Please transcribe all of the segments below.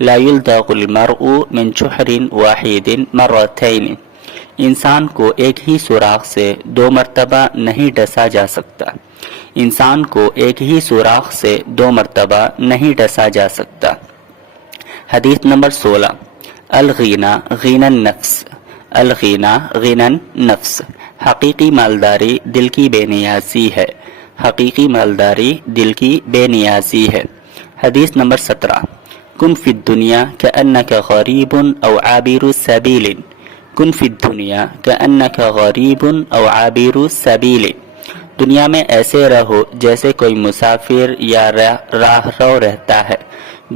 لا يلدغ المرء من جحر واحد مرتين انسان کو ایک ہی سوراخ سے 2 مرتبہ نہیں ڈسا جا سکتا. انسان کو ایک ہی سوراخ سے 2 مرتبہ نہیں ڈسا جا سکتا. حدیث نمبر 16. الغینا غینا النفس. الغینا غینا النفس. حقیقی مالداری دل کی بے نیازی ہے. حقیقی مالداری دل کی بے نیازی ہے. حدیث نمبر 17. کن فی الدنیا کأنک غریب او عابر سبیل. کن فی الدنیا کأنک غریب او عابر سبیل. دنیا میں ایسے رہو جیسے کوئی مسافر یا راہ رو رہتا ہے.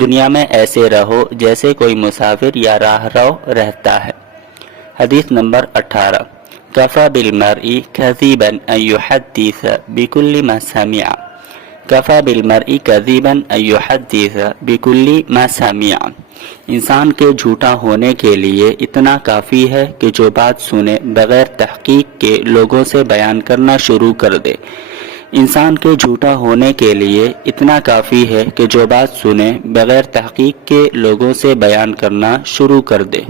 دنیا میں ایسے رہو جیسے کوئی مسافر یا راہ رو رہتا ہے. حدیث نمبر 18. کفى بالمرء كذبا ان يحدث بكل ما سمع. کفى بالمرء كذبا ان يحدث بكل ما سمع. انسان کے جھوٹا ہونے کے لیے اتنا کافی ہے کہ جو بات سنے بغیر تحقیق کے لوگوں سے بیان کرنا شروع کر دے. انسان کے جھوٹا ہونے کے لیے اتنا کافی ہے کہ جو بات سنے بغیر تحقیق کے لوگوں سے بیان کرنا شروع کر دے.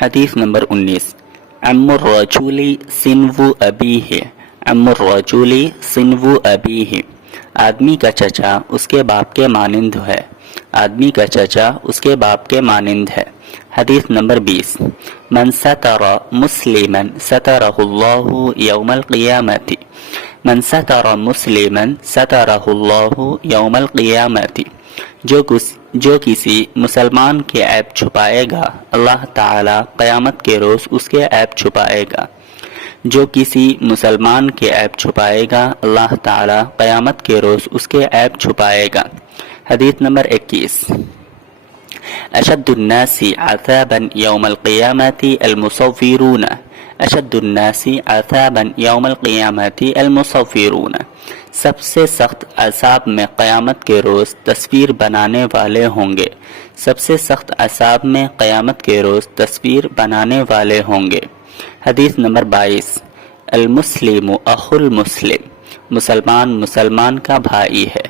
حدیث نمبر 19. عم الرجل سنو ابیہ. عم الرجل سنو ابیہ. آدمی کا چچا اس کے باپ کے مانند ہے. آدمی کا چچا اس کے باپ کے مانند ہے. حدیث نمبر 20. من ستر مسلما سترہ اللہ یوم القیامت. من ستر مسلما سترہ اللہ یوم القیامت. جو کسی مسلمان کے عیب چھپائے گا اللہ تعالی قیامت کے روز اس کے عیب چھپائے گا. جو کسی مسلمان کے عیب چھپائے گا اللہ تعالی قیامت کے روز اس کے عیب چھپائے گا. حدیث نمبر 21. اشد الناس عذابا یوم القیامت المصورون. اشد الناس عذابا یوم القیامت المصورون. سب سے سخت عذاب میں قیامت کے روز تصویر بنانے والے ہوں گے. سب سے سخت عذاب میں قیامت کے روز تصویر بنانے والے ہوں گے. حدیث نمبر 22. المسلم اخو المسلم. مسلمان مسلمان کا بھائی ہے.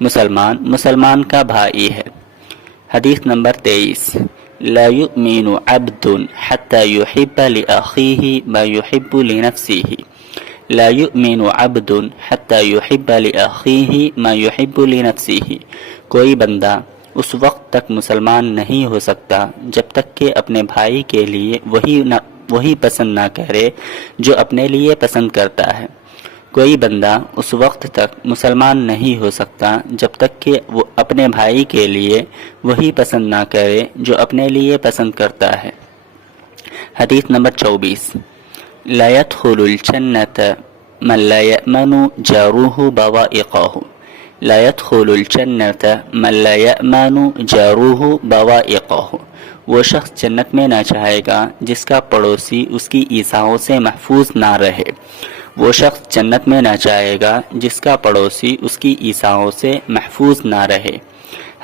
مسلمان مسلمان کا بھائی ہے. حدیث نمبر 23. لا يؤمن عبد حتى يحب لأخيه ما يحب لنفسه. لا يؤمن عبد حتى يحب لأخيه ما يحب لنفسه. کوئی بندہ اس وقت تک مسلمان نہیں ہو سکتا جب تک کہ اپنے بھائی کے لیے وہی پسند نہ کرے جو اپنے لیے پسند کرتا ہے. کوئی بندہ اس وقت تک مسلمان نہیں ہو سکتا جب تک کہ وہ اپنے بھائی کے لیے وہی پسند نہ کرے جو اپنے لیے پسند کرتا ہے. حدیث نمبر 24. لا يدخل الجنة من لا يأمن جاره بوائقه. لا يدخل الجنة من لا يأمن جاره بوائقه. وہ شخص جنت میں نہ جائے گا جس کا پڑوسی اس کی ایذاؤں سے محفوظ نہ رہے. وہ شخص جنت میں نہ جائے گا جس کا پڑوسی اس کی ایذاؤں سے محفوظ نہ رہے.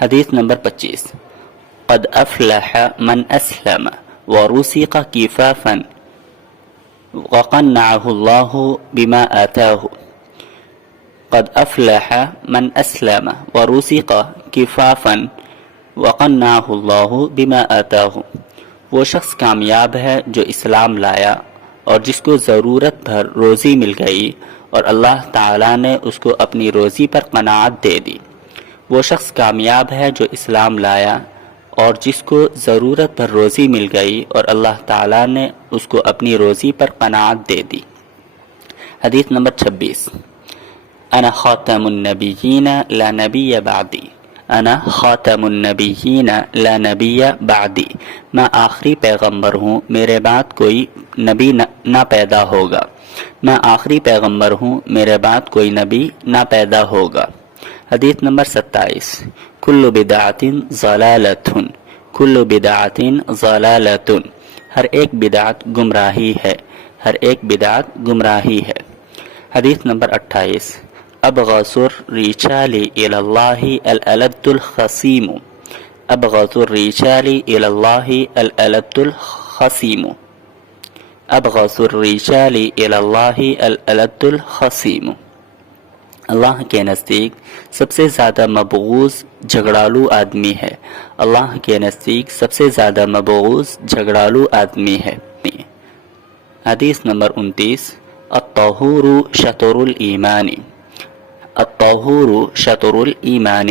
حدیث نمبر 25. قد افلح من اسلم ورزق کفافا وقنعه الله بما آتاه. قد افلح من اسلم ورزق کفافا وقنعه الله بما آتاه. وہ شخص کامیاب ہے جو اسلام لایا اور جس کو ضرورت بھر روزی مل گئی اور اللہ تعالیٰ نے اس کو اپنی روزی پر قناعت دے دی. وہ شخص کامیاب ہے جو اسلام لایا اور جس کو ضرورت بھر روزی مل گئی اور اللہ تعالیٰ نے اس کو اپنی روزی پر قناعت دے دی. حدیث نمبر 26. انا خاتم النبیین لا نبی بعدی. انا خاتم النبیین لا نبی بعدی. میں آخری پیغمبر ہوں میرے بعد کوئی نبی نہ پیدا ہوگا. میں آخری پیغمبر ہوں میرے بعد کوئی نبی نہ پیدا ہوگا. حدیث نمبر 27. کل بدعت ضلالۃ. کل بدعت ضلالۃ. ہر ایک بدعت گمراہی ہے. ہر ایک بدعت گمراہی ہے. حدیث نمبر 28. ابغض الرجال الی اللہ الالد الخصیم. ابغض الرجال الی اللہ الالد الخصیم. ابغض الرجال الی اللہ الالد الخصیم. اللہ کے نزدیک سب سے زیادہ مبغوض جھگڑالو آدمی ہے. اللہ کے نزدیک سب سے زیادہ مبغوض جھگڑالو آدمی ہے. حدیث نمبر 29. الطہور شطر الایمان. الطہور شطر الایمان.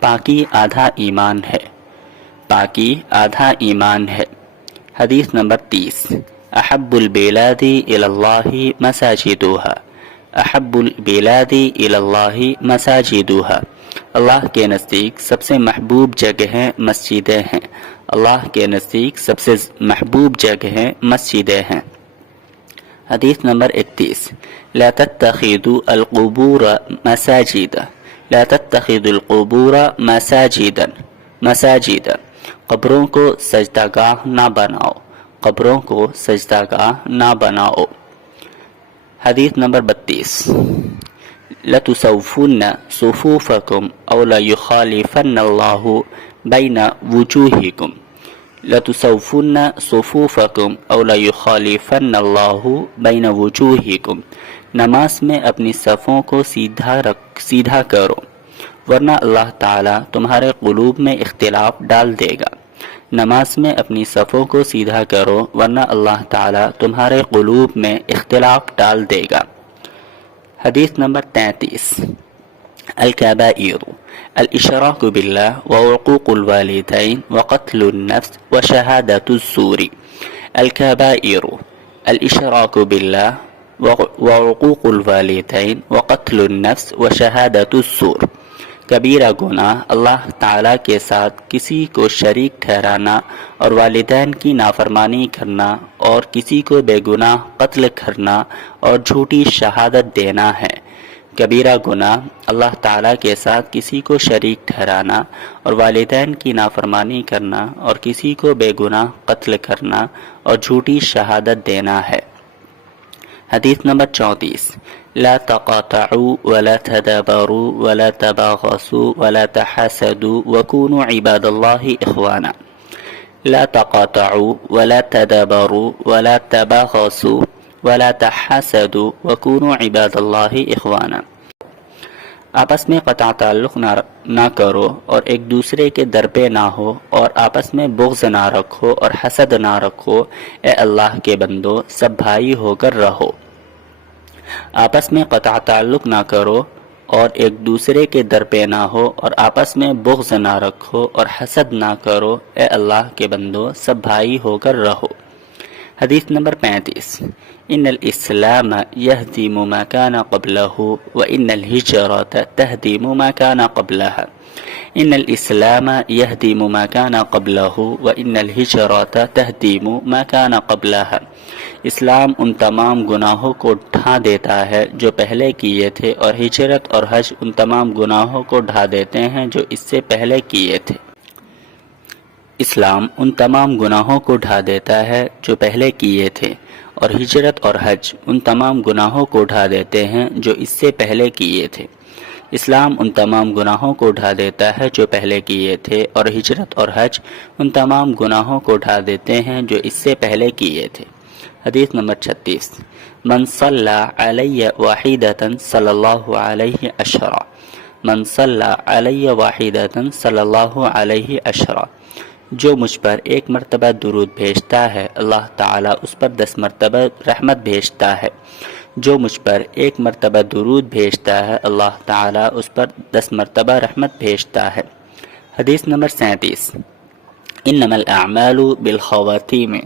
پاکی آدھا ایمان ہے. پاکی آدھا ایمان ہے. حدیث نمبر 30. احب البلاد الی اللہ مساجدها. احب البلاد الی اللہ مساجدها. اللہ کے نزدیک سب سے محبوب جگہیں مسجدیں ہیں. اللہ کے نزدیک سب سے محبوب جگہیں مسجدیں ہیں. حدیث نمبر 31. لا تتخذوا القبور مساجد. لا تتخذوا القبور مساجدا. مساجد. قبروں کو سجدہ گاہ نہ بناؤ. قبروں کو سجدہ گاہ نہ بناؤ. حدیث نمبر 32. لَتُسَوُّنَّ صُفُوفَكُمْ أَوْ لَيُخَالِفَنَّ اللَّهُ بَيْنَ وُجُوهِكُمْ. لَتُسَوُّنَّ صُفُوفَكُمْ أَوْ لَيُخَالِفَنَّ اللَّهُ بَيْنَ وُجُوهِكُمْ. نماز میں اپنی صفوں کو سیدھا کرو ورنہ اللہ تعالیٰ تمہارے قلوب میں اختلاف ڈال دے گا. نماز میں اپنی صفوں کو سیدھا کرو ورنہ اللہ تعالیٰ تمہارے قلوب میں اختلاف ڈال دے گا. حدیث نمبر 33. الکبائر الاشراک باللہ وعقوق الوالدین وقتل النفس وشہادۃ الزور. الکبائر الاشراک باللہ وعقوق الوالدین وقتل النفس وشہادۃ الزور. کبیرہ گناہ اللہ تعالیٰ کے ساتھ کسی کو شریک ٹھہرانا اور والدین کی نافرمانی کرنا اور کسی کو بے گناہ قتل کرنا اور جھوٹی شہادت دینا ہے. کبیرہ گناہ اللہ تعالیٰ کے ساتھ کسی کو شریک ٹھہرانا اور والدین کی نافرمانی کرنا اور کسی کو بے گناہ قتل کرنا اور جھوٹی شہادت دینا ہے. حدیث نمبر 34. لا تقاطعوا ولا تدابروا ولا تباغسوا ولا تحاسدوا وكونوا عباد الله اخوانا. لا تقاطعوا ولا تدابروا ولا تباغسوا ولا تحاسدوا وكونوا عباد الله اخوانا. آپس میں قطع تعلق نہ کرو اور ایک دوسرے کے درپے نہ ہو اور آپس میں بغض نہ رکھو اور حسد نہ رکھو. اے اللہ کے بندو سب بھائی ہو کر رہو. آپس میں قطع تعلق نہ کرو اور ایک دوسرے کے درپے نہ ہو اور آپس میں بغض نہ رکھو اور حسد نہ کرو. اے اللہ کے بندو سب بھائی ہو کر رہو. حدیث نمبر 35. ان الاسلام یہدم ما کان قبلہ وان الہجرۃ تہدم ما کان قبلہا. ان الاسلام یہدم ما کان قبلہ وان الہجرۃ تہدم ما کان قبلہا. اسلام ان تمام گناہوں کو ڈھا دیتا ہے جو پہلے کیے تھے اور ہجرت اور حج ان تمام گناہوں کو ڈھا دیتے ہیں جو اس سے پہلے کیے تھے. اسلام ان تمام گناہوں کو ڈھا دیتا ہے جو پہلے کیے تھے اور ہجرت اور حج ان تمام گناہوں کو ڈھا دیتے ہیں جو اس سے پہلے کیے تھے. اسلام ان تمام گناہوں کو ڈھا دیتا ہے جو پہلے کیے تھے اور ہجرت اور حج ان تمام گناہوں کو ڈھا دیتے ہیں جو اس سے پہلے کیے تھے. حدیث نمبر 36. من صلی علی واحدۃ صلی اللہ علیہ عشرہ. من صلی علی واحدۃ صلی اللہ علیہ عشرہ. جو مجھ پر ایک مرتبہ درود بھیجتا ہے اللہ تعالیٰ اس پر 10 مرتبہ رحمت بھیجتا ہے. جو مجھ پر ایک مرتبہ درود بھیجتا ہے اللہ تعالیٰ اس پر 10 مرتبہ رحمت بھیجتا ہے. حدیث نمبر 37. انما الاعمال بالخواتیم.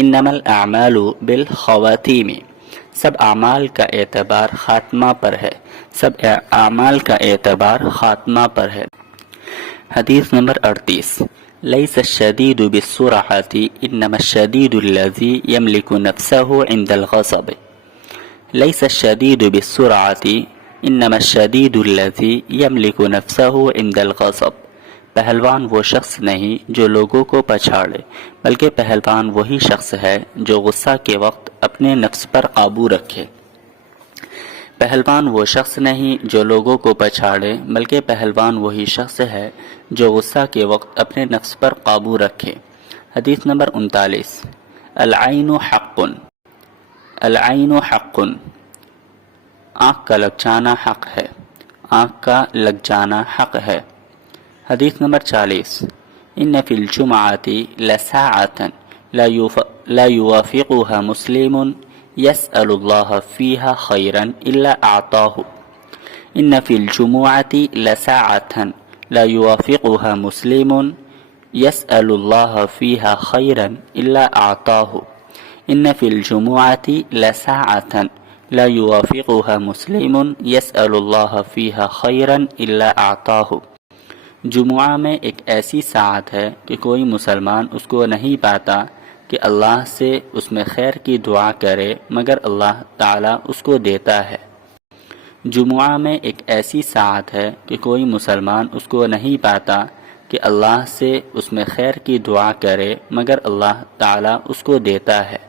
انما الاعمال بالخواتیم. سب اعمال کا اعتبار خاتمہ پر ہے. سب اعمال کا اعتبار خاتمہ پر ہے. حدیث نمبر 38. لیس الشدید بالسرعة انما الشدید الذی یملک نفسه عند الغضب. لیس الشدید بالسرعة انما الشدید الذی یملک نفسه عند الغضب. پہلوان وہ شخص نہیں جو لوگوں کو پچھاڑے بلکہ پہلوان وہی شخص ہے جو غصہ کے وقت اپنے نفس پر قابو رکھے. پہلوان وہ شخص نہیں جو لوگوں کو پچھاڑے بلکہ پہلوان وہی شخص ہے جو غصہ کے وقت اپنے نفس پر قابو رکھے. حدیث نمبر 39. العین حق. العین حق. آنکھ کا لگ جانا حق ہے، آنکھ کا لگ جانا حق ہے۔ حدیث نمبر 40، ان فی الجمعۃ لساعۃ لا یوافقها مسلم یسأل اللہ فیہا خیرا الا اعطاہ۔ ان فی الجمعۃ لساعۃ لا یوافقها مسلم یسأل اللہ فیہا خیرا الا اعطاہ۔ ان فی الجمعۃ لساعۃ لا یوافقها مسلم یسأل اللہ فیہا خیرا الا اعطاہ۔ جمعہ میں ایک ایسی ساعت ہے کہ کوئی مسلمان اس کو نہیں پاتا کہ اللہ سے اس میں خیر کی دعا کرے مگر اللہ تعالیٰ اس کو دیتا ہے۔ جمعہ میں ایک ایسی ساعت ہے کہ کوئی مسلمان اس کو نہیں پاتا کہ اللہ سے اس میں خیر کی دعا کرے مگر اللہ تعالیٰ اس کو دیتا ہے۔